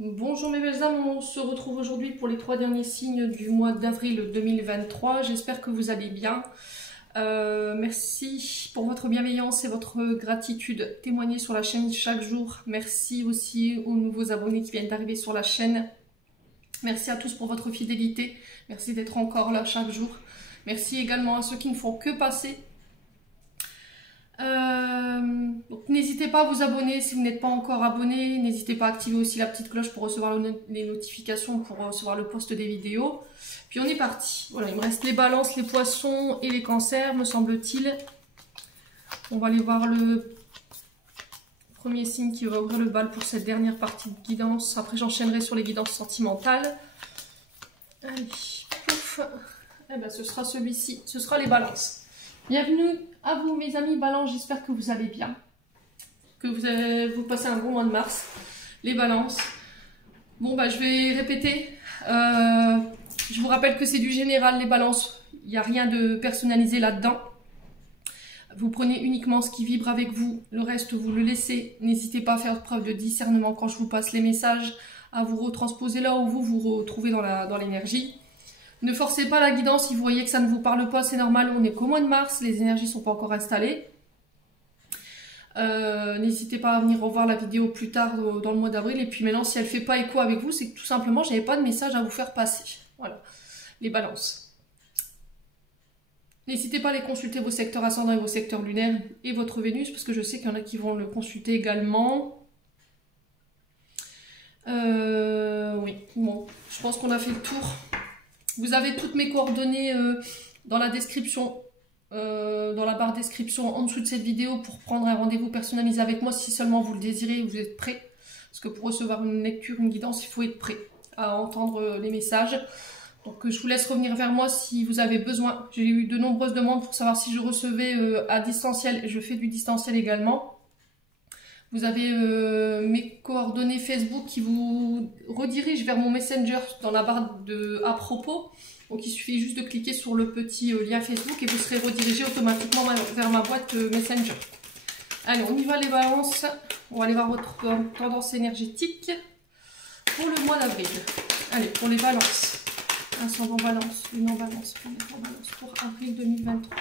Bonjour mes belles âmes, on se retrouve aujourd'hui pour les 3 derniers signes du mois d'avril 2023. J'espère que vous allez bien. Merci pour votre bienveillance et votre gratitude témoignée sur la chaîne chaque jour. Merci aussi aux nouveaux abonnés qui viennent d'arriver sur la chaîne. Merci à tous pour votre fidélité. Merci d'être encore là chaque jour. Merci également à ceux qui ne font que passer. Donc n'hésitez pas à vous abonner si vous n'êtes pas encore abonné. N'hésitez pas à activer aussi la petite cloche pour recevoir les notifications, pour recevoir le post des vidéos. Puis on est parti. Voilà, il me reste les balances, les poissons et les cancers, me semble-t-il. On va aller voir le premier signe qui va ouvrir le bal pour cette dernière partie de guidance. Après j'enchaînerai sur les guidances sentimentales. Allez, pouf. Eh ben, ce sera celui-ci, ce sera les balances. Bienvenue à vous mes amis balances, j'espère que vous allez bien, que vous passez un bon mois de mars. Les balances, bon bah je vais répéter, je vous rappelle que c'est du général les balances, il n'y a rien de personnalisé là-dedans. Vous prenez uniquement ce qui vibre avec vous, le reste vous le laissez. N'hésitez pas à faire preuve de discernement quand je vous passe les messages, à vous retransposer là où vous vous retrouvez dans l'énergie. Ne forcez pas la guidance si vous voyez que ça ne vous parle pas, c'est normal, on est qu'au mois de mars, les énergies ne sont pas encore installées. N'hésitez pas à venir revoir la vidéo plus tard dans le mois d'avril. Et puis maintenant, si elle ne fait pas écho avec vous, c'est que tout simplement, je n'avais pas de message à vous faire passer. Voilà, les balances. N'hésitez pas à aller consulter vos secteurs ascendants et vos secteurs lunaires et votre Vénus, parce que je sais qu'il y en a qui vont le consulter également. Oui, bon, je pense qu'on a fait le tour. Vous avez toutes mes coordonnées dans la description, dans la barre description en dessous de cette vidéo pour prendre un rendez-vous personnalisé avec moi si seulement vous le désirez et vous êtes prêt. Parce que pour recevoir une lecture, une guidance, il faut être prêt à entendre les messages. Donc je vous laisse revenir vers moi si vous avez besoin. J'ai eu de nombreuses demandes pour savoir si je recevais à distanciel et je fais du distanciel également. Vous avez mes coordonnées Facebook qui vous redirigent vers mon Messenger dans la barre de à propos. Donc il suffit juste de cliquer sur le petit lien Facebook et vous serez redirigé automatiquement vers ma boîte Messenger. Allez, on y va les balances. On va aller voir votre tendance énergétique pour le mois d'avril. Allez, pour les balances. Ascendant balance, lune en balance, planète en balance pour avril 2023.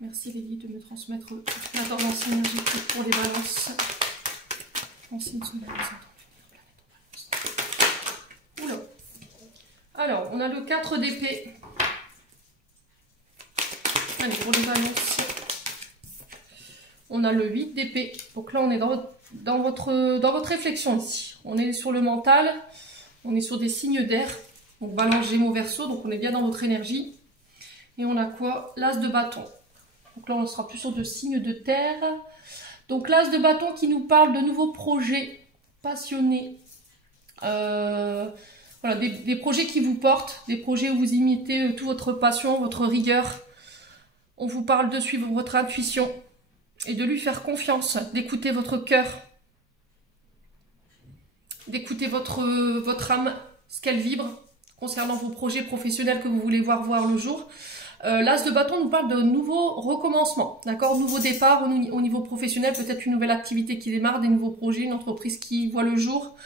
Merci les guides de me transmettre la tendance énergétique pour les balances. Signe solaire, planète en balance. Oula. Alors, on a le 4 d'épée. Allez, pour les balances. On a le 8 d'épée. Donc là, on est dans votre réflexion ici. On est sur le mental. On est sur des signes d'air. Donc balance, gémeaux, verseau. Donc on est bien dans votre énergie. Et on a quoi? L'as de bâton. Donc là, on sera plus sur de signes de terre. Donc l'as de bâton qui nous parle de nouveaux projets passionnés. Voilà, des projets qui vous portent, des projets où vous imitez toute votre passion, votre rigueur. On vous parle de suivre votre intuition et de lui faire confiance, d'écouter votre cœur, d'écouter votre âme, ce qu'elle vibre concernant vos projets professionnels que vous voulez voir le jour. L'as de bâton nous parle de nouveaux recommencements, d'accord, nouveau départ au niveau professionnel, peut-être une nouvelle activité qui démarre, des nouveaux projets, une entreprise qui voit le jour.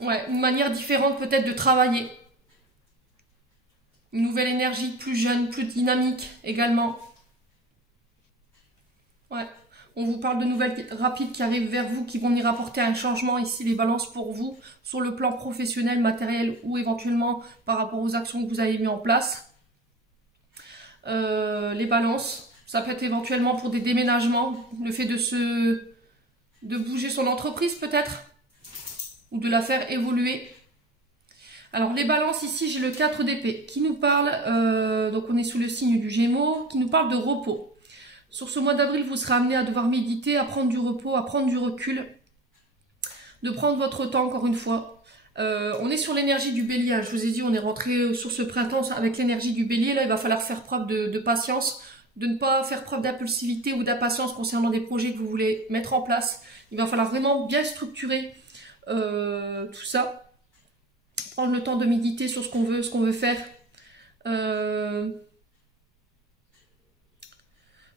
Ouais, une manière différente peut-être de travailler. Une nouvelle énergie, plus jeune, plus dynamique également. Ouais. On vous parle de nouvelles rapides qui arrivent vers vous, qui vont venir apporter un changement ici, les balances pour vous, sur le plan professionnel, matériel ou éventuellement par rapport aux actions que vous avez mis en place. Les balances, ça peut être éventuellement pour des déménagements, le fait de bouger son entreprise peut-être, ou de la faire évoluer. Alors les balances ici, j'ai le 4 d'épée qui nous parle, donc on est sous le signe du Gémeaux, qui nous parle de repos. Sur ce mois d'avril, vous serez amené à devoir méditer, à prendre du repos, à prendre du recul, de prendre votre temps encore une fois. On est sur l'énergie du bélier, je vous ai dit, on est rentré sur ce printemps avec l'énergie du bélier. Là, il va falloir faire preuve de patience, de ne pas faire preuve d'impulsivité ou d'impatience concernant des projets que vous voulez mettre en place. Il va falloir vraiment bien structurer tout ça. Prendre le temps de méditer sur ce qu'on veut faire.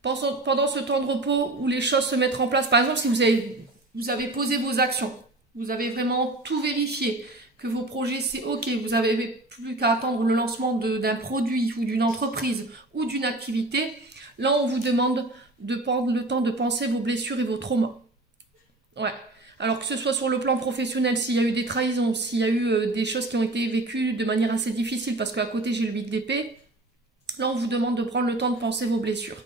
Pendant ce temps de repos où les choses se mettent en place, par exemple, si vous avez posé vos actions, vous avez vraiment tout vérifié, que vos projets c'est ok, vous n'avez plus qu'à attendre le lancement d'un produit ou d'une entreprise ou d'une activité, là on vous demande de prendre le temps de penser vos blessures et vos traumas. Ouais. Alors que ce soit sur le plan professionnel, s'il y a eu des trahisons, s'il y a eu des choses qui ont été vécues de manière assez difficile, parce qu'à côté j'ai le 8 d'épée, là on vous demande de prendre le temps de penser vos blessures.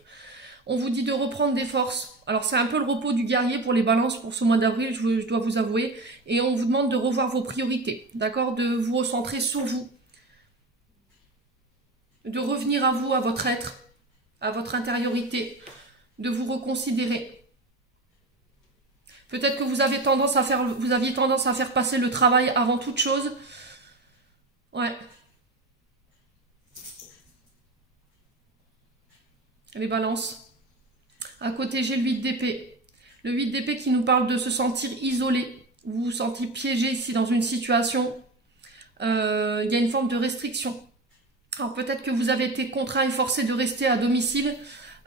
On vous dit de reprendre des forces. Alors c'est un peu le repos du guerrier pour les balances pour ce mois d'avril, je dois vous avouer. Et on vous demande de revoir vos priorités, d'accord? De vous recentrer sur vous. De revenir à vous, à votre être, à votre intériorité. De vous reconsidérer. Peut-être que vous aviez tendance à faire passer le travail avant toute chose. Ouais. Les balances. À côté, j'ai le 8 d'épée. Le 8 d'épée qui nous parle de se sentir isolé. Vous vous sentez piégé ici dans une situation. Il y a une forme de restriction. Alors peut-être que vous avez été contraint et forcé de rester à domicile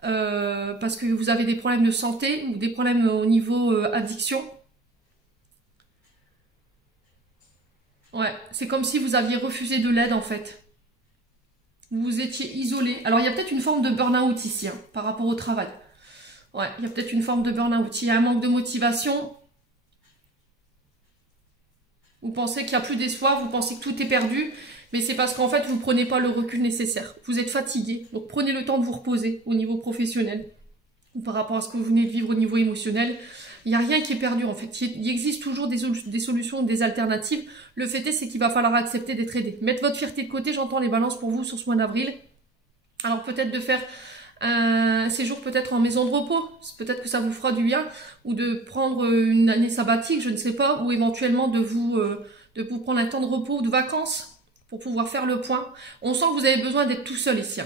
parce que vous avez des problèmes de santé ou des problèmes au niveau addiction. Ouais, c'est comme si vous aviez refusé de l'aide en fait. Vous étiez isolé. Alors il y a peut-être une forme de burn-out ici par rapport au travail. Ouais, il y a peut-être une forme de burn-out. Il y a un manque de motivation. Vous pensez qu'il n'y a plus d'espoir, vous pensez que tout est perdu, mais c'est parce qu'en fait, vous ne prenez pas le recul nécessaire. Vous êtes fatigué, donc prenez le temps de vous reposer au niveau professionnel ou par rapport à ce que vous venez de vivre au niveau émotionnel. Il n'y a rien qui est perdu en fait. Il existe toujours des solutions, des alternatives. Le fait est, c'est qu'il va falloir accepter d'être aidé. Mettre votre fierté de côté, j'entends les balances pour vous sur ce mois d'avril. Alors peut-être de faire un séjour peut-être en maison de repos, peut-être que ça vous fera du bien, ou de prendre une année sabbatique, je ne sais pas, ou éventuellement de vous prendre un temps de repos ou de vacances pour pouvoir faire le point. On sent que vous avez besoin d'être tout seul ici.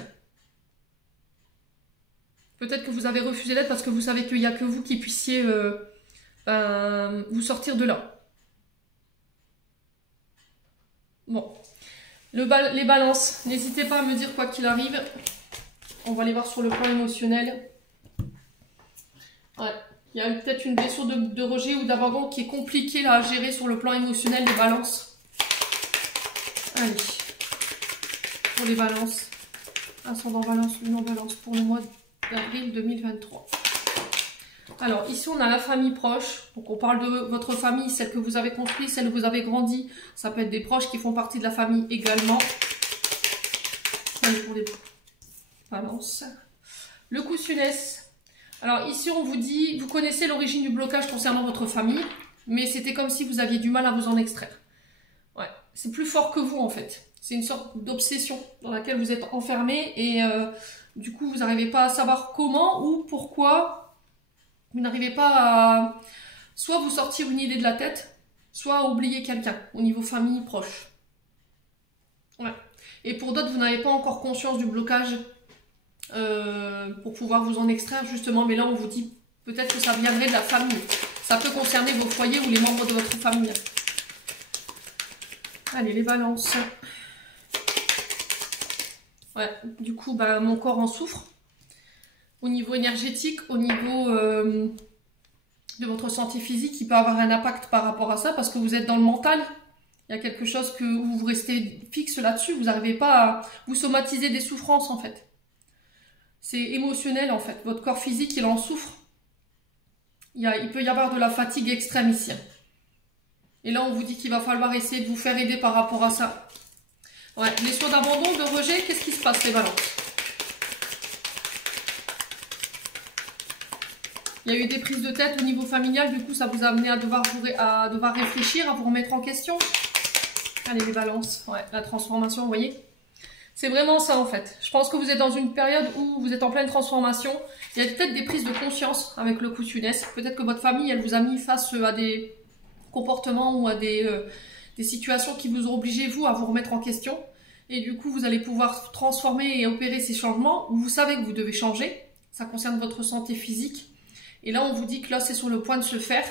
Peut-être que vous avez refusé l'aide parce que vous savez qu'il n'y a que vous qui puissiez vous sortir de là. Bon, les balances, n'hésitez pas à me dire quoi qu'il arrive. On va aller voir sur le plan émotionnel. Ouais, il y a peut-être une blessure de rejet ou d'abandon qui est compliquée là, à gérer sur le plan émotionnel des balances. Allez, pour les balances. Ascendant balance, lunan balance pour le mois d'avril 2023. Alors ici on a la famille proche. Donc on parle de votre famille, celle que vous avez construite, celle où vous avez grandi. Ça peut être des proches qui font partie de la famille également. Allez, pour les balance. Le coussiness. Alors ici on vous dit, vous connaissez l'origine du blocage concernant votre famille, mais c'était comme si vous aviez du mal à vous en extraire. Ouais, c'est plus fort que vous en fait. C'est une sorte d'obsession dans laquelle vous êtes enfermé et du coup vous n'arrivez pas à savoir comment ou pourquoi. Vous n'arrivez pas à soit vous sortir une idée de la tête, soit à oublier quelqu'un au niveau famille proche. Ouais. Et pour d'autres, vous n'avez pas encore conscience du blocage pour pouvoir vous en extraire justement, mais là on vous dit peut-être que ça viendrait de la famille. Ça peut concerner vos foyers ou les membres de votre famille. Allez, les balances. Ouais, du coup, bah, mon corps en souffre. Au niveau énergétique, au niveau de votre santé physique, il peut avoir un impact par rapport à ça parce que vous êtes dans le mental. Il y a quelque chose où vous restez fixe là-dessus. Vous n'arrivez pas à vous somatiser des souffrances en fait. C'est émotionnel en fait. Votre corps physique, il en souffre. Il peut y avoir de la fatigue extrême ici. Et là, on vous dit qu'il va falloir essayer de vous faire aider par rapport à ça. Ouais, blessure d'abandon, de rejet, qu'est-ce qui se passe les balances? Il y a eu des prises de tête au niveau familial, du coup ça vous a amené à devoir réfléchir, à vous remettre en question. Allez les balances, ouais, la transformation, vous voyez. C'est vraiment ça en fait. Je pense que vous êtes dans une période où vous êtes en pleine transformation. Il y a peut-être des prises de conscience avec le coussiness. Peut-être que votre famille, elle vous a mis face à des comportements ou à des situations qui vous ont obligé, vous, à vous remettre en question. Et du coup, vous allez pouvoir transformer et opérer ces changements où vous savez que vous devez changer. Ça concerne votre santé physique. Et là, on vous dit que là, c'est sur le point de se faire,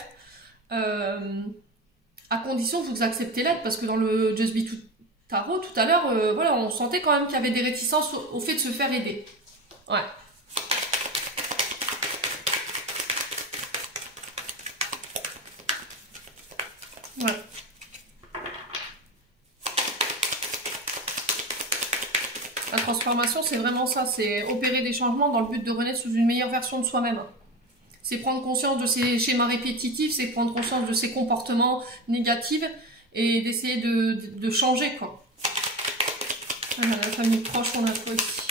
à condition que vous acceptez l'aide, parce que dans le Just Be Tarot, tout à l'heure, voilà, on sentait quand même qu'il y avait des réticences au fait de se faire aider. Ouais. La transformation, c'est vraiment ça. C'est opérer des changements dans le but de renaître sous une meilleure version de soi-même. C'est prendre conscience de ces schémas répétitifs, c'est prendre conscience de ces comportements négatifs et d'essayer de changer, quoi. Voilà, la famille proche, on a quoi ici?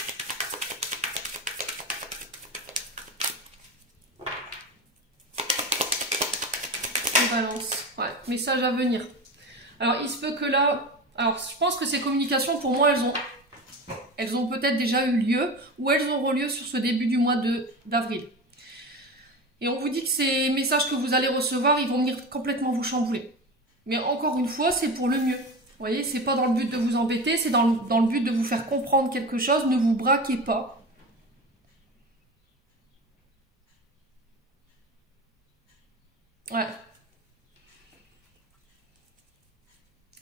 Balance, ouais, message à venir. Alors, il se peut que là... Alors, je pense que ces communications, pour moi, elles ont peut-être déjà eu lieu ou elles auront lieu sur ce début du mois d'avril. Et on vous dit que ces messages que vous allez recevoir, ils vont venir complètement vous chambouler. Mais encore une fois, c'est pour le mieux. Vous voyez, c'est pas dans le but de vous embêter, c'est dans le but de vous faire comprendre quelque chose. Ne vous braquez pas. Ouais.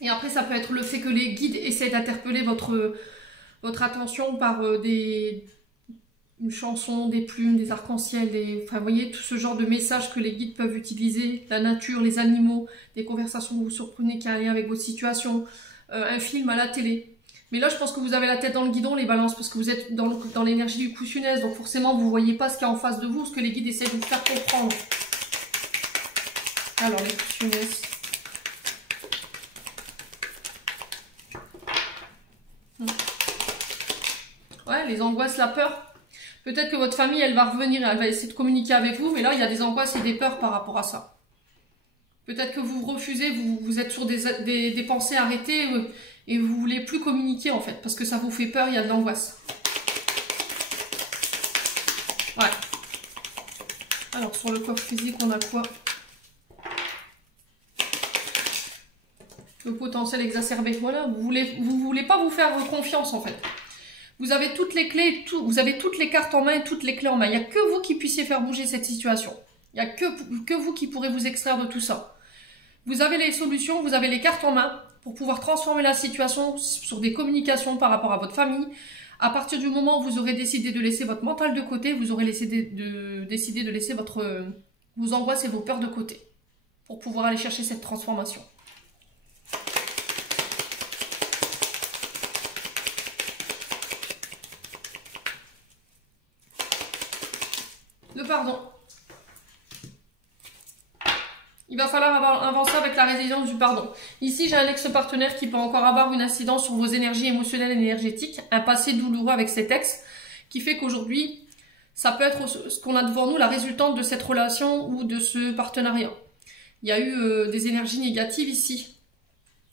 Et après, ça peut être le fait que les guides essaient d'interpeller votre attention par une chanson, des plumes, des arcs-en-ciel, enfin, vous voyez, tout ce genre de messages que les guides peuvent utiliser, la nature, les animaux, des conversations que vous surprenez qui ont un lien avec votre situation, un film à la télé. Mais là, je pense que vous avez la tête dans le guidon, les balances, parce que vous êtes dans l'énergie du coussounet, donc forcément, vous ne voyez pas ce qu'il y a en face de vous, ce que les guides essaient de vous faire comprendre. Alors, les coussounet. Ouais, les angoisses, la peur. Peut-être que votre famille, elle va revenir, elle va essayer de communiquer avec vous, mais là, il y a des angoisses et des peurs par rapport à ça. Peut-être que vous refusez, vous êtes sur des pensées arrêtées et vous ne voulez plus communiquer, en fait, parce que ça vous fait peur, il y a de l'angoisse. Ouais. Alors, sur le coffre physique, on a quoi? Le potentiel exacerbé. Voilà, vous voulez pas vous faire confiance, en fait. Vous avez toutes les clés, vous avez toutes les cartes en main et toutes les clés en main. Il n'y a que vous qui puissiez faire bouger cette situation. Il n'y a que vous qui pourrez vous extraire de tout ça. Vous avez les solutions, vous avez les cartes en main pour pouvoir transformer la situation sur des communications par rapport à votre famille. À partir du moment où vous aurez décidé de laisser votre mental de côté, vous aurez décidé de laisser vos angoisses et vos peurs de côté pour pouvoir aller chercher cette transformation. Le pardon. Il va falloir avancer avec la résilience du pardon. Ici, j'ai un ex-partenaire qui peut encore avoir une incidence sur vos énergies émotionnelles et énergétiques, un passé douloureux avec cet ex, qui fait qu'aujourd'hui, ça peut être ce qu'on a devant nous, la résultante de cette relation ou de ce partenariat. Il y a eu des énergies négatives ici,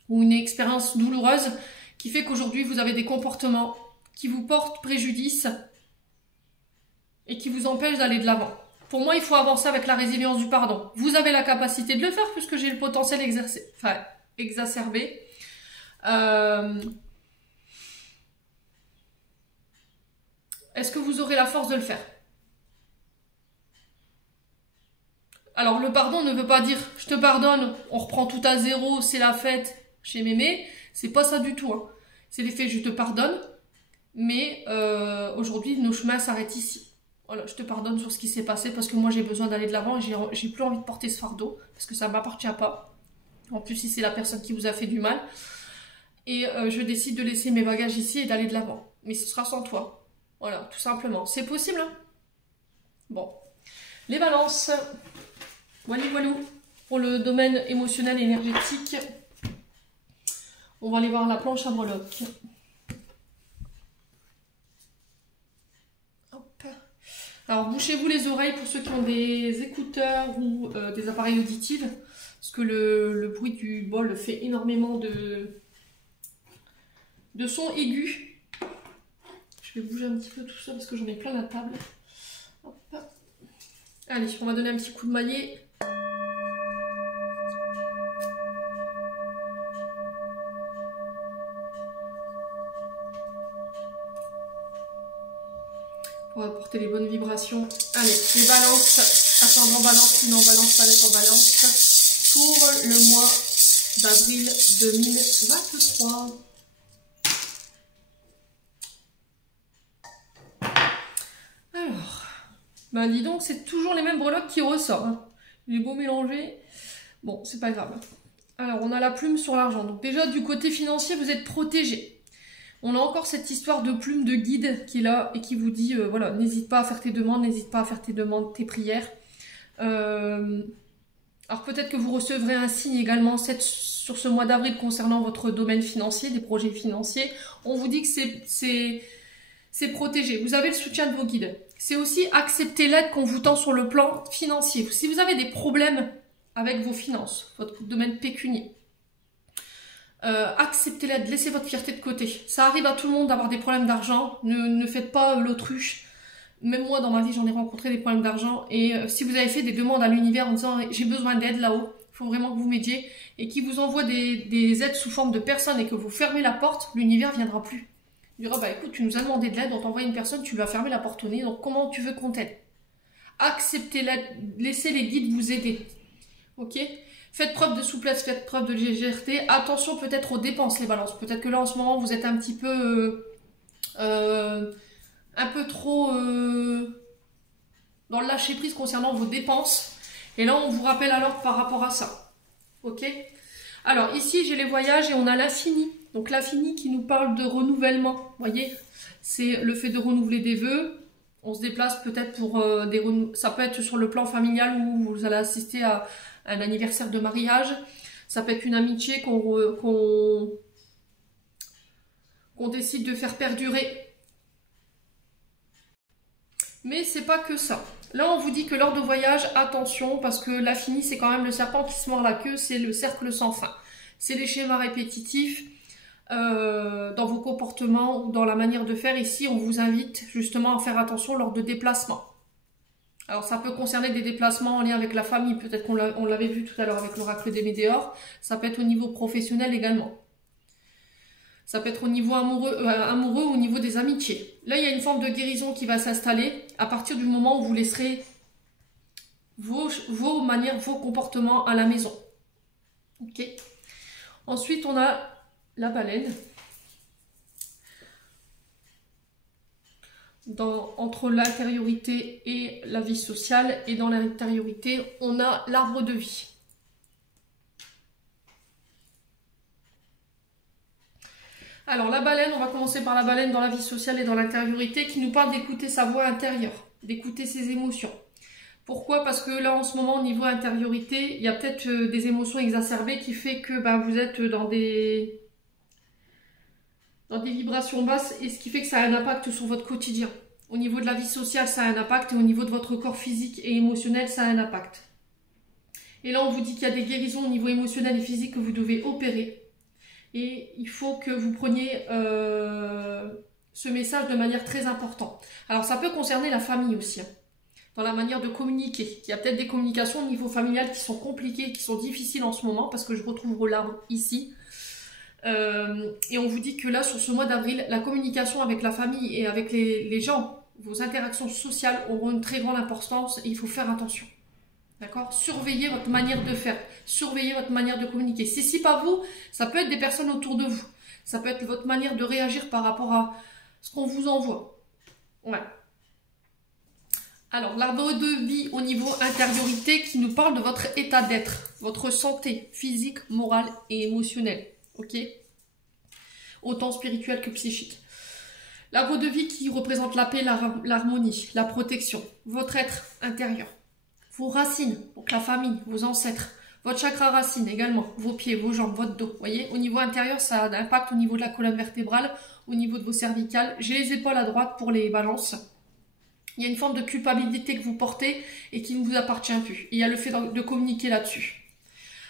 ou une expérience douloureuse, qui fait qu'aujourd'hui, vous avez des comportements qui vous portent préjudice et qui vous empêchent d'aller de l'avant. Pour moi, il faut avancer avec la résilience du pardon. Vous avez la capacité de le faire puisque j'ai le potentiel exacerbé. Est-ce que vous aurez la force de le faire? Alors, le pardon ne veut pas dire « je te pardonne, on reprend tout à zéro, c'est la fête chez mémé ». C'est pas ça du tout. Hein. C'est l'effet « je te pardonne », mais aujourd'hui, nos chemins s'arrêtent ici. Voilà, je te pardonne sur ce qui s'est passé parce que moi j'ai besoin d'aller de l'avant et j'ai plus envie de porter ce fardeau parce que ça ne m'appartient pas. En plus, si c'est la personne qui vous a fait du mal. Et je décide de laisser mes bagages ici et d'aller de l'avant. Mais ce sera sans toi. Voilà, tout simplement. C'est possible, hein? Bon. Les balances. Voilà, voilà. Pour le domaine émotionnel et énergétique, on va aller voir la planche à breloques. Alors, bouchez-vous les oreilles pour ceux qui ont des écouteurs ou des appareils auditifs, parce que le bruit du bol fait énormément de sons aigus. Je vais bouger un petit peu tout ça parce que j'en ai plein la table. Hop. Allez, on va donner un petit coup de maillet. Pour apporter les bonnes vibrations. Allez, les balances, ascendant balance, sinon balance, planète en balance, pour le mois d'avril 2023. Alors, ben dis donc, c'est toujours les mêmes breloques qui ressortent. Hein. J'ai beau mélanger, bon, c'est pas grave. Alors, on a la plume sur l'argent. Donc déjà, du côté financier, vous êtes protégé. On a encore cette histoire de plume de guide qui est là et qui vous dit, voilà, n'hésite pas à faire tes demandes, n'hésite pas à faire tes demandes, tes prières. Alors peut-être que vous recevrez un signe également sur ce mois d'avril concernant votre domaine financier, des projets financiers. On vous dit que c'est protégé. Vous avez le soutien de vos guides. C'est aussi accepter l'aide qu'on vous tend sur le plan financier. Si vous avez des problèmes avec vos finances, votre domaine pécunier, acceptez l'aide, laissez votre fierté de côté. Ça arrive à tout le monde d'avoir des problèmes d'argent. Ne faites pas l'autruche. Même moi, dans ma vie, j'en ai rencontré des problèmes d'argent. Et si vous avez fait des demandes à l'univers en disant « j'ai besoin d'aide là-haut », il faut vraiment que vous m'aidiez, et qui vous envoie des aides sous forme de personnes et que vous fermez la porte, l'univers ne viendra plus. Il dira « bah écoute, tu nous as demandé de l'aide, on t'envoie une personne, tu lui as fermé la porte au nez, donc comment tu veux qu'on t'aide ?» Acceptez l'aide, laissez les guides vous aider. Ok ? Faites preuve de souplesse, faites preuve de légèreté. Attention peut-être aux dépenses, les balances. Peut-être que là, en ce moment, vous êtes un petit peu trop dans le lâcher prise concernant vos dépenses. Et là, on vous rappelle alors par rapport à ça. Ok ? Alors, ici, j'ai les voyages et on a l'infini. Donc, l'infini qui nous parle de renouvellement. Vous voyez ? C'est le fait de renouveler des vœux. On se déplace peut-être pour ça peut être sur le plan familial où vous allez assister à un anniversaire de mariage. Ça peut être une amitié qu'on décide de faire perdurer. Mais c'est pas que ça. Là, on vous dit que lors de voyage, attention, parce que l'infini, c'est quand même le serpent qui se mord la queue, c'est le cercle sans fin. C'est les schémas répétitifs dans vos comportements ou dans la manière de faire. Ici, on vous invite justement à faire attention lors de déplacements. Alors, ça peut concerner des déplacements en lien avec la famille, peut-être qu'on l'avait vu tout à l'heure avec l'oracle des Météores. Ça peut être au niveau professionnel également. Ça peut être au niveau amoureux ou au niveau des amitiés. Là, il y a une forme de guérison qui va s'installer à partir du moment où vous laisserez vos manières, vos comportements à la maison. Ok. Ensuite, on a la baleine. Entre l'intériorité et la vie sociale. Et dans l'intériorité, on a l'arbre de vie. Alors la baleine, on va commencer par la baleine dans la vie sociale et dans l'intériorité qui nous parle d'écouter sa voix intérieure, d'écouter ses émotions. Pourquoi? Parce que là en ce moment au niveau intériorité, il y a peut-être des émotions exacerbées qui fait que vous êtes dans des vibrations basses et ce qui fait que ça a un impact sur votre quotidien. Au niveau de la vie sociale, ça a un impact et au niveau de votre corps physique et émotionnel, ça a un impact. Et là on vous dit qu'il y a des guérisons au niveau émotionnel et physique que vous devez opérer. Et il faut que vous preniez ce message de manière très importante. Alors ça peut concerner la famille aussi, hein, dans la manière de communiquer. Il y a peut-être des communications au niveau familial qui sont compliquées, qui sont difficiles en ce moment, parce que je retrouve l'arbre ici. Et on vous dit que là, sur ce mois d'avril, la communication avec la famille et avec les gens, vos interactions sociales auront une très grande importance et il faut faire attention. D'accord? Surveillez votre manière de faire, surveillez votre manière de communiquer. Si pas vous, ça peut être des personnes autour de vous. Ça peut être votre manière de réagir par rapport à ce qu'on vous envoie. Ouais. Alors, l'arbre de vie au niveau intériorité qui nous parle de votre état d'être, votre santé physique, morale et émotionnelle. Ok? Autant spirituelle que psychique. L'arbre de vie qui représente la paix, l'harmonie, la protection, votre être intérieur. Vos racines, donc la famille, vos ancêtres, votre chakra racine également, vos pieds, vos jambes, votre dos. Vous voyez, au niveau intérieur, ça a un impact au niveau de la colonne vertébrale, au niveau de vos cervicales. J'ai les épaules à droite pour les balances. Il y a une forme de culpabilité que vous portez et qui ne vous appartient plus. Et il y a le fait de communiquer là-dessus.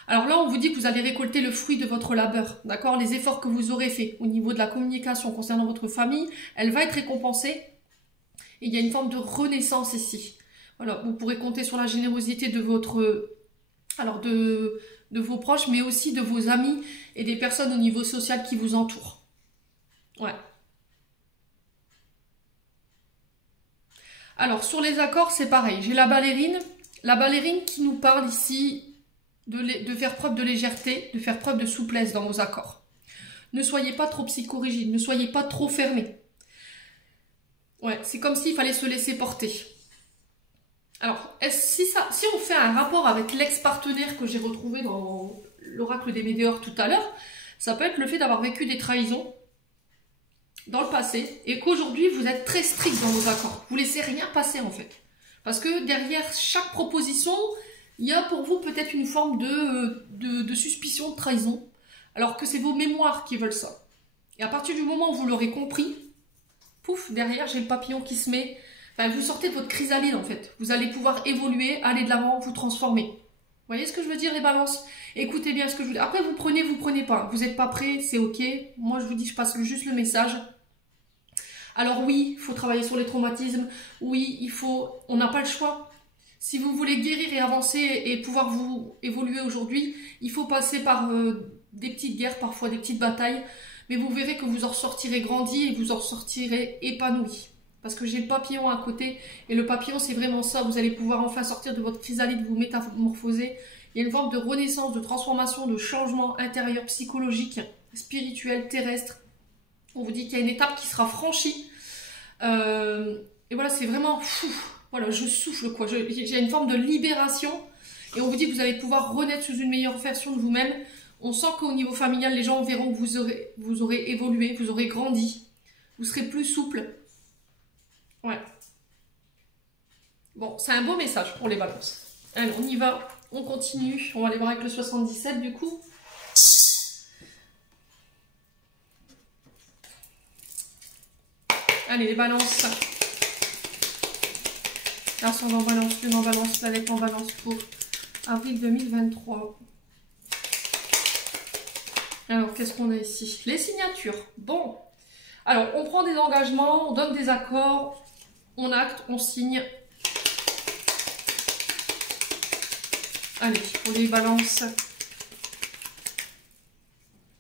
Alors là, on vous dit que vous allez récolter le fruit de votre labeur, d'accord? Les efforts que vous aurez faits au niveau de la communication concernant votre famille, elle va être récompensée. Et il y a une forme de renaissance ici. Voilà, vous pourrez compter sur la générosité de vos proches, mais aussi de vos amis et des personnes au niveau social qui vous entourent. Ouais. Alors, sur les accords, c'est pareil. J'ai la ballerine qui nous parle ici de faire preuve de légèreté, de faire preuve de souplesse dans vos accords. Ne soyez pas trop psychorigide, ne soyez pas trop fermé. Ouais, c'est comme s'il fallait se laisser porter. Alors, si on fait un rapport avec l'ex-partenaire que j'ai retrouvé dans l'oracle des Météores tout à l'heure, ça peut être le fait d'avoir vécu des trahisons dans le passé et qu'aujourd'hui, vous êtes très strict dans vos accords. Vous laissez rien passer en fait. Parce que derrière chaque proposition, il y a pour vous peut-être une forme de suspicion, de trahison. Alors que c'est vos mémoires qui veulent ça. Et à partir du moment où vous l'aurez compris, pouf, derrière, j'ai le papillon qui se met. Enfin, vous sortez de votre chrysalide, en fait. Vous allez pouvoir évoluer, aller de l'avant, vous transformer. Vous voyez ce que je veux dire, les balances? Écoutez bien ce que je vous dis. Après, vous prenez pas. Vous n'êtes pas prêt, c'est ok. Moi, je vous dis, je passe juste le message. Alors oui, il faut travailler sur les traumatismes. Oui, on n'a pas le choix. Si vous voulez guérir et avancer et pouvoir vous évoluer aujourd'hui, il faut passer par des petites guerres, parfois des petites batailles. Mais vous verrez que vous en sortirez grandi et vous en sortirez épanoui. Parce que j'ai le papillon à côté. Et le papillon, c'est vraiment ça. Vous allez pouvoir enfin sortir de votre chrysalide, vous métamorphoser. Il y a une forme de renaissance, de transformation, de changement intérieur, psychologique, spirituel, terrestre. On vous dit qu'il y a une étape qui sera franchie. Et voilà, c'est vraiment fou. Voilà, je souffle quoi. J'ai une forme de libération. Et on vous dit que vous allez pouvoir renaître sous une meilleure version de vous-même. On sent qu'au niveau familial, les gens verront que vous aurez évolué, vous aurez grandi. Vous serez plus souple. Ouais. Bon, c'est un beau message pour les balances. Allez, on y va. On continue. On va aller voir avec le 77 du coup. Allez, les balances. Ascendant en balance, lune en balance, planète en balance pour avril 2023. Alors, qu'est-ce qu'on a ici? Les signatures. Bon. Alors, on prend des engagements, on donne des accords, on acte, on signe. Allez, pour les balances.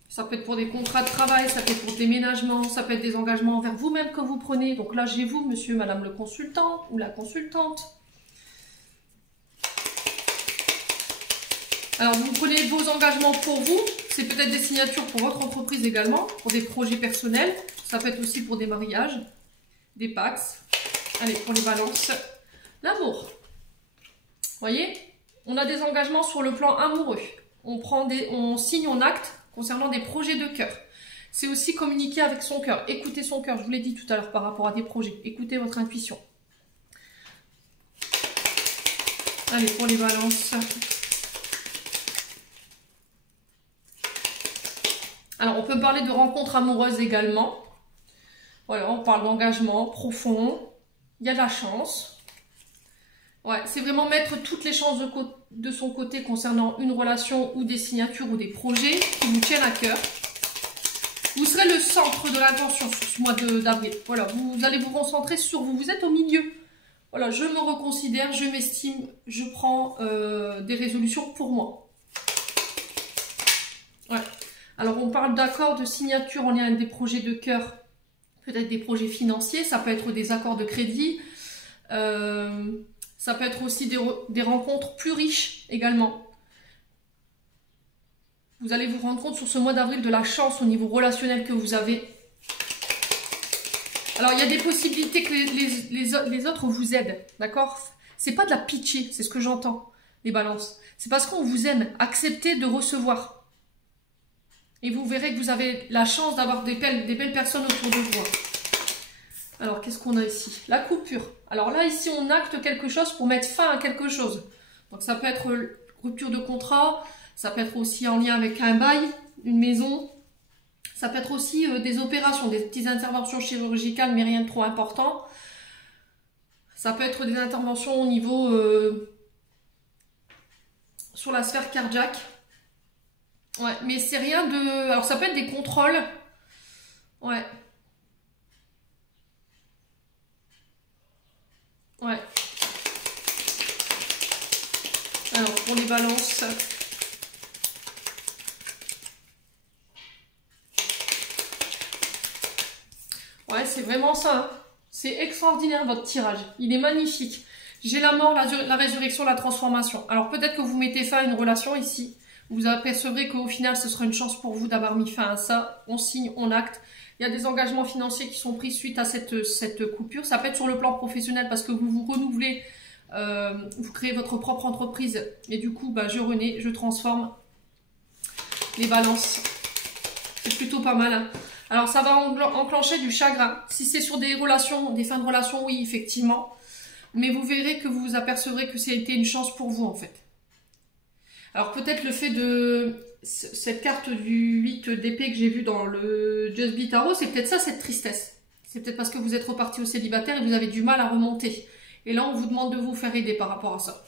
Ça peut être pour des contrats de travail, ça peut être pour déménagement, ça peut être des engagements envers vous-même que vous prenez. Donc là, j'ai vous, monsieur, madame le consultant ou la consultante. Alors, vous prenez vos engagements pour vous. C'est peut-être des signatures pour votre entreprise également, pour des projets personnels. Ça peut être aussi pour des mariages, des pax. Allez, pour les balances. L'amour. Vous voyez, on a des engagements sur le plan amoureux. On signe, on acte concernant des projets de cœur. C'est aussi communiquer avec son cœur. Écoutez son cœur, je vous l'ai dit tout à l'heure par rapport à des projets. Écoutez votre intuition. Allez, pour les balances. Alors, on peut parler de rencontres amoureuses également. Voilà, on parle d'engagement profond. Il y a de la chance. Ouais, c'est vraiment mettre toutes les chances de son côté concernant une relation ou des signatures ou des projets qui vous tiennent à cœur. Vous serez le centre de l'attention sur ce mois d'avril. Voilà, vous allez vous concentrer sur vous. Vous êtes au milieu. Voilà, je me reconsidère, je m'estime, je prends des résolutions pour moi. Ouais. Alors, on parle d'accords, de signatures en lien avec des projets de cœur, peut-être des projets financiers, ça peut être des accords de crédit, ça peut être aussi des rencontres plus riches également. Vous allez vous rendre compte sur ce mois d'avril de la chance au niveau relationnel que vous avez. Alors, il y a des possibilités que les autres vous aident, d'accord? C'est pas de la pitié, c'est ce que j'entends, les balances. C'est parce qu'on vous aime, acceptez de recevoir. Et vous verrez que vous avez la chance d'avoir des belles personnes autour de vous. Alors, qu'est-ce qu'on a ici? La coupure. Alors là, ici, on acte quelque chose pour mettre fin à quelque chose. Donc, ça peut être rupture de contrat. Ça peut être aussi en lien avec un bail, une maison. Ça peut être aussi des opérations, des petites interventions chirurgicales, mais rien de trop important. Ça peut être des interventions au niveau sur la sphère cardiaque. Ouais, mais c'est rien de... Alors, ça peut être des contrôles. Ouais. Ouais. Alors, pour les balances... Ouais, c'est vraiment ça. Hein. C'est extraordinaire, votre tirage. Il est magnifique. J'ai la mort, la résurrection, la transformation. Alors, peut-être que vous mettez fin à une relation ici. Vous apercevrez qu'au final, ce sera une chance pour vous d'avoir mis fin à ça. On signe, on acte. Il y a des engagements financiers qui sont pris suite à cette coupure. Ça peut être sur le plan professionnel parce que vous vous renouvelez, vous créez votre propre entreprise. Et du coup, bah, je renais, je transforme les balances. C'est plutôt pas mal. Hein. Alors ça va enclencher du chagrin. Si c'est sur des relations, des fins de relations, oui, effectivement. Mais vous verrez que vous vous apercevrez que ça a été une chance pour vous en fait. Alors peut-être le fait de cette carte du 8 d'épée que j'ai vu dans le Just Be Tarot, c'est peut-être ça, cette tristesse. C'est peut-être parce que vous êtes reparti au célibataire et vous avez du mal à remonter. Et là, on vous demande de vous faire aider par rapport à ça.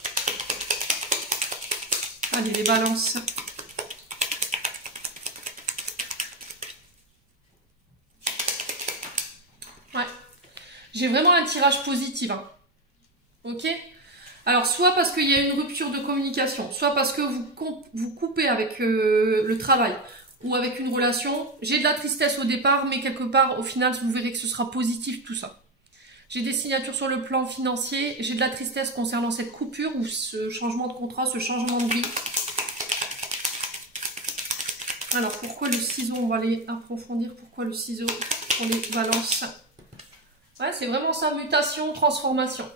Allez, les balances. Ouais. J'ai vraiment un tirage positif. Hein. Ok ? Alors, soit parce qu'il y a une rupture de communication, soit parce que vous coupez avec le travail ou avec une relation. J'ai de la tristesse au départ, mais quelque part, au final, vous verrez que ce sera positif tout ça. J'ai des signatures sur le plan financier. J'ai de la tristesse concernant cette coupure ou ce changement de contrat, ce changement de vie. Alors, pourquoi le ciseau? On va aller approfondir. Pourquoi le ciseau pour les balances? Ouais, c'est vraiment ça. Mutation, transformation.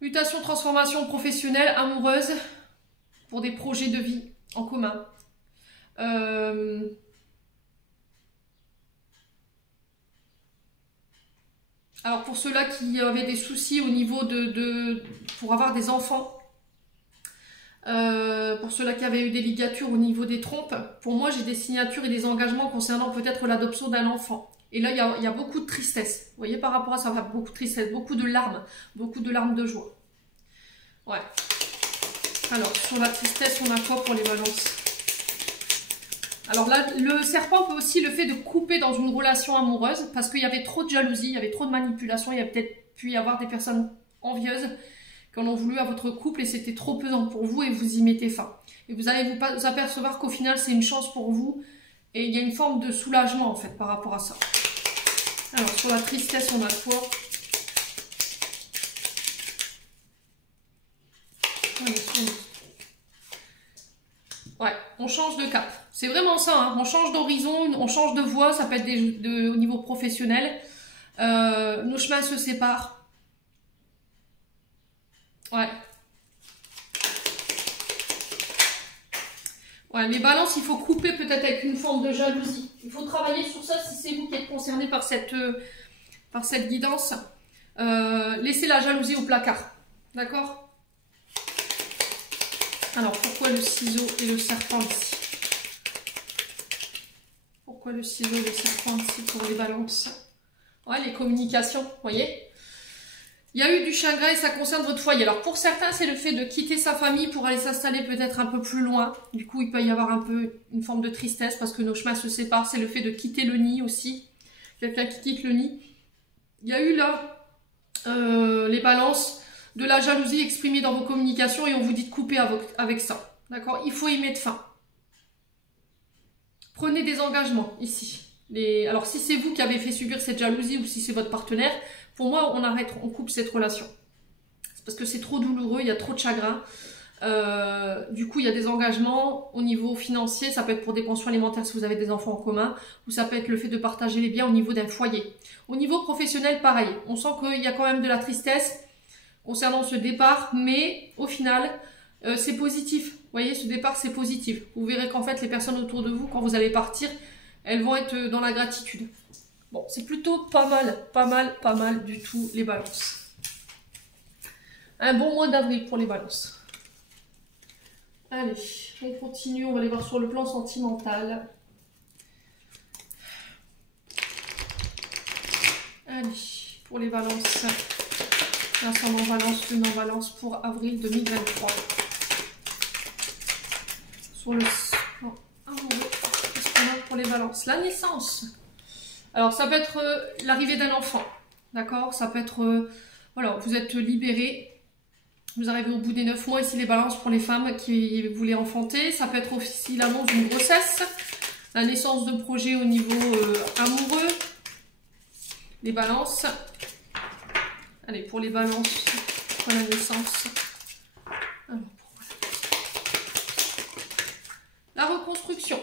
Mutation, transformation professionnelle, amoureuse, pour des projets de vie en commun. Alors pour ceux-là qui avaient des soucis au niveau pour avoir des enfants, pour ceux-là qui avaient eu des ligatures au niveau des trompes, pour moi j'ai des signatures et des engagements concernant peut-être l'adoption d'un enfant. Et là il y a beaucoup de tristesse. Vous voyez par rapport à ça, beaucoup de tristesse, beaucoup de larmes de joie. Ouais. Alors sur la tristesse, on a quoi pour les balances? Alors là, le serpent peut aussi le fait de couper dans une relation amoureuse parce qu'il y avait trop de jalousie, il y avait trop de manipulation, il y a peut-être pu y avoir des personnes envieuses qui en ont voulu à votre couple et c'était trop pesant pour vous et vous y mettez fin. Et vous allez vous apercevoir qu'au final, c'est une chance pour vous et il y a une forme de soulagement en fait par rapport à ça. Alors sur la tristesse, on a quoi? Ouais, on change de cap. C'est vraiment ça, hein. On change d'horizon, on change de voie, ça peut être au niveau professionnel. Nos chemins se séparent. Ouais. Ouais, les balances, il faut couper peut-être avec une forme de jalousie. Il faut travailler sur ça si c'est vous qui êtes concerné par cette guidance. Laissez la jalousie au placard. D'accord ? Alors, pourquoi le ciseau et le serpent ici? Pourquoi le ciseau et le serpent ici pour les balances? Ouais, les communications, vous voyez? Il y a eu du chagrin et ça concerne votre foyer. Alors, pour certains, c'est le fait de quitter sa famille pour aller s'installer peut-être un peu plus loin. Du coup, il peut y avoir un peu une forme de tristesse parce que nos chemins se séparent. C'est le fait de quitter le nid aussi. Quelqu'un qui quitte le nid. Il y a eu là, les balances, de la jalousie exprimée dans vos communications et on vous dit de couper avec ça. D'accord? Il faut y mettre fin. Prenez des engagements ici. Alors si c'est vous qui avez fait subir cette jalousie ou si c'est votre partenaire, pour moi on arrête, on coupe cette relation. C'est parce que c'est trop douloureux, il y a trop de chagrin. Du coup il y a des engagements au niveau financier, ça peut être pour des pensions alimentaires si vous avez des enfants en commun, ou ça peut être le fait de partager les biens au niveau d'un foyer. Au niveau professionnel, pareil, on sent qu'il y a quand même de la tristesse concernant ce départ, mais au final, c'est positif. Vous voyez, ce départ, c'est positif. Vous verrez qu'en fait, les personnes autour de vous, quand vous allez partir, elles vont être dans la gratitude. Bon, c'est plutôt pas mal du tout, les balances. Un bon mois d'avril pour les balances. Allez, on continue, on va aller voir sur le plan sentimental. Allez, pour les balances. L'ascendant balance, lune en balance pour avril 2023. Sur le plan amoureux, qu'est-ce qu'on a pour les balances? La naissance. Alors, ça peut être l'arrivée d'un enfant. D'accord? Ça peut être, voilà, vous êtes libéré. Vous arrivez au bout des 9 mois. Ici, les balances pour les femmes qui voulaient enfanter. Ça peut être aussi l'annonce d'une grossesse. La naissance de projets au niveau amoureux. Les balances. Allez, pour les balances, pour la naissance. Alors, la reconstruction.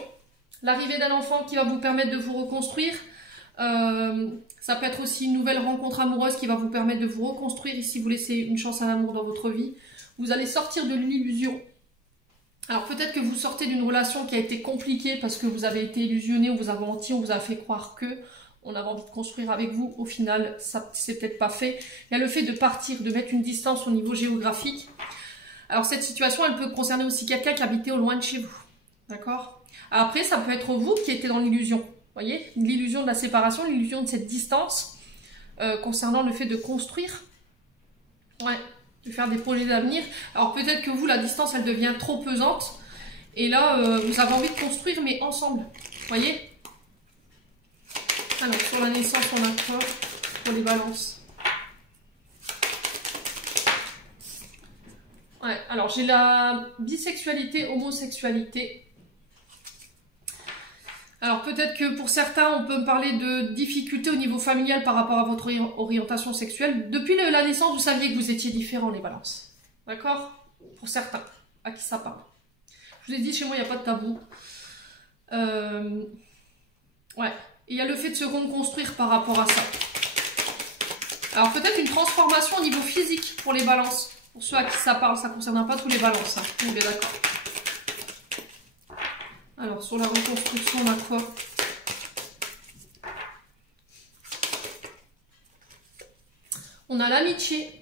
L'arrivée d'un enfant qui va vous permettre de vous reconstruire. Ça peut être aussi une nouvelle rencontre amoureuse qui va vous permettre de vous reconstruire. Ici, vous laissez une chance à l'amour dans votre vie. Vous allez sortir de l'illusion Alors peut-être que vous sortez d'une relation qui a été compliquée parce que vous avez été illusionné, on vous a menti, on vous a fait croire que on avait envie de construire avec vous. Au final, ça c'est peut-être pas fait. Il y a le fait de partir, de mettre une distance au niveau géographique. Alors cette situation, elle peut concerner aussi quelqu'un qui habitait au loin de chez vous. D'accord? Après, ça peut être vous qui étiez dans l'illusion. Vous voyez? L'illusion de la séparation, l'illusion de cette distance concernant le fait de construire. Ouais. De faire des projets d'avenir. Alors peut-être que vous, la distance, elle devient trop pesante. Et là, vous avez envie de construire, mais ensemble. Vous voyez? Alors, sur la naissance, on a quoi pour les balances? Ouais, alors j'ai la bisexualité, homosexualité. Alors peut-être que pour certains, on peut me parler de difficultés au niveau familial par rapport à votre orientation sexuelle. Depuis la naissance, vous saviez que vous étiez différents, les balances. D'accord? Pour certains, à qui ça parle. Je vous ai dit, chez moi, il n'y a pas de tabou. Ouais. Et il y a le fait de se reconstruire par rapport à ça. Alors peut-être une transformation au niveau physique pour les balances. Pour ceux à qui ça parle, ça ne concerne pas tous les balances. Hein. On est bien d'accord. Alors, sur la reconstruction, on a quoi? On a l'amitié.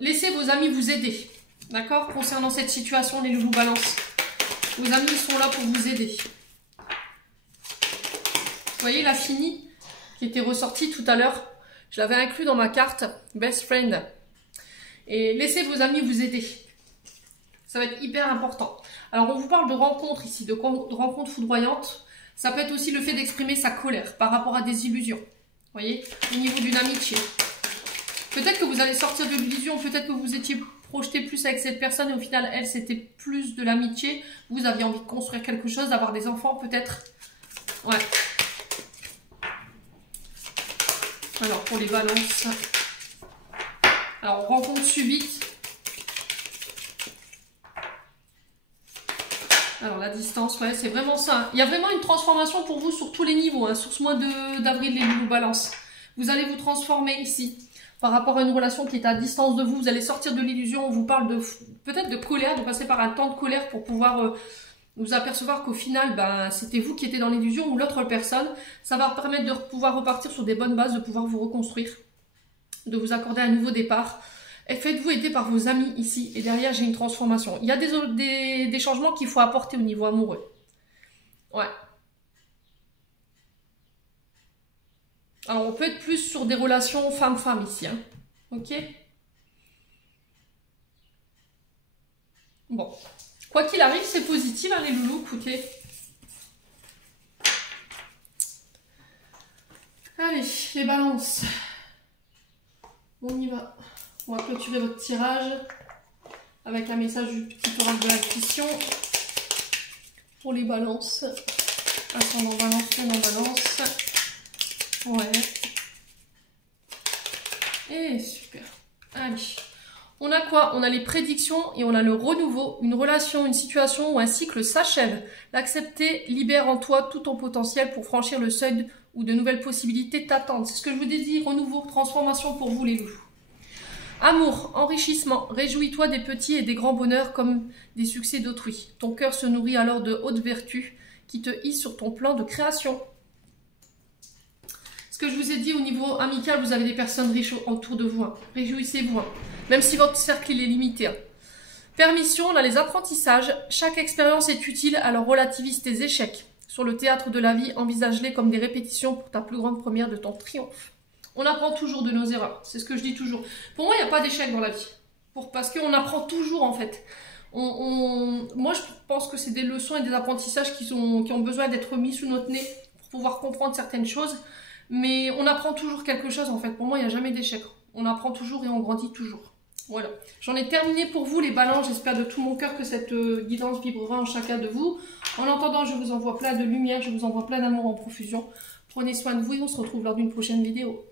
Laissez vos amis vous aider. D'accord? Concernant cette situation, les loulous balances. Vos amis sont là pour vous aider. Vous voyez la fini qui était ressortie tout à l'heure? Je l'avais inclus dans ma carte Best Friend. Et laissez vos amis vous aider. Ça va être hyper important. Alors, on vous parle de rencontres ici, de rencontres foudroyantes. Ça peut être aussi le fait d'exprimer sa colère par rapport à des illusions. Vous voyez, au niveau d'une amitié. Peut-être que vous allez sortir de l'illusion, peut-être que vous étiez projeté plus avec cette personne et au final, elle, c'était plus de l'amitié. Vous aviez envie de construire quelque chose, d'avoir des enfants, peut-être. Ouais. Alors, pour les balances. Alors, rencontre subite. Alors, la distance, ouais, c'est vraiment ça. Il y a vraiment une transformation pour vous sur tous les niveaux. Hein. Sur ce mois d'avril, les loulous balances. Vous allez vous transformer ici. Par rapport à une relation qui est à distance de vous, vous allez sortir de l'illusion. On vous parle de peut-être de colère, de passer par un temps de colère pour pouvoir vous apercevoir qu'au final, ben, c'était vous qui étiez dans l'illusion ou l'autre personne. Ça va permettre de pouvoir repartir sur des bonnes bases, de pouvoir vous reconstruire, de vous accorder un nouveau départ. Et faites-vous aider par vos amis ici. Et derrière, j'ai une transformation. Il y a des changements qu'il faut apporter au niveau amoureux. Ouais. Alors, on peut être plus sur des relations femme-femme ici. Hein. Ok? Bon. Quoi qu'il arrive, c'est positif, hein, les loulous. Écoutez. Allez, les balances. On y va. On va clôturer votre tirage avec un message du petit oracle de l'intuition pour les balances. Ascendant balance, lune en balance. Ouais. Et super. Allez. On a quoi? On a les prédictions et on a le renouveau. Une relation, une situation ou un cycle s'achève. L'accepter libère en toi tout ton potentiel pour franchir le seuil où de nouvelles possibilités t'attendent. C'est ce que je vous ai dit. Renouveau, transformation pour vous les loups. Amour, enrichissement, réjouis-toi des petits et des grands bonheurs comme des succès d'autrui. Ton cœur se nourrit alors de hautes vertus qui te hissent sur ton plan de création. Ce que je vous ai dit au niveau amical, vous avez des personnes riches autour de vous. Hein. Réjouissez-vous, hein. Même si votre cercle il est limité. Hein. Permission, on a les apprentissages. Chaque expérience est utile, alors relativise tes échecs. Sur le théâtre de la vie, envisage-les comme des répétitions pour ta plus grande première de ton triomphe. On apprend toujours de nos erreurs, c'est ce que je dis toujours. Pour moi, il n'y a pas d'échec dans la vie. Parce qu'on apprend toujours en fait. Moi, je pense que c'est des leçons et des apprentissages qui ont besoin d'être mis sous notre nez pour pouvoir comprendre certaines choses. Mais on apprend toujours quelque chose en fait. Pour moi, il n'y a jamais d'échec. On apprend toujours et on grandit toujours. Voilà. J'en ai terminé pour vous les balances. J'espère de tout mon cœur que cette guidance vibrera en chacun de vous. En attendant, je vous envoie plein de lumière, je vous envoie plein d'amour en profusion. Prenez soin de vous et on se retrouve lors d'une prochaine vidéo.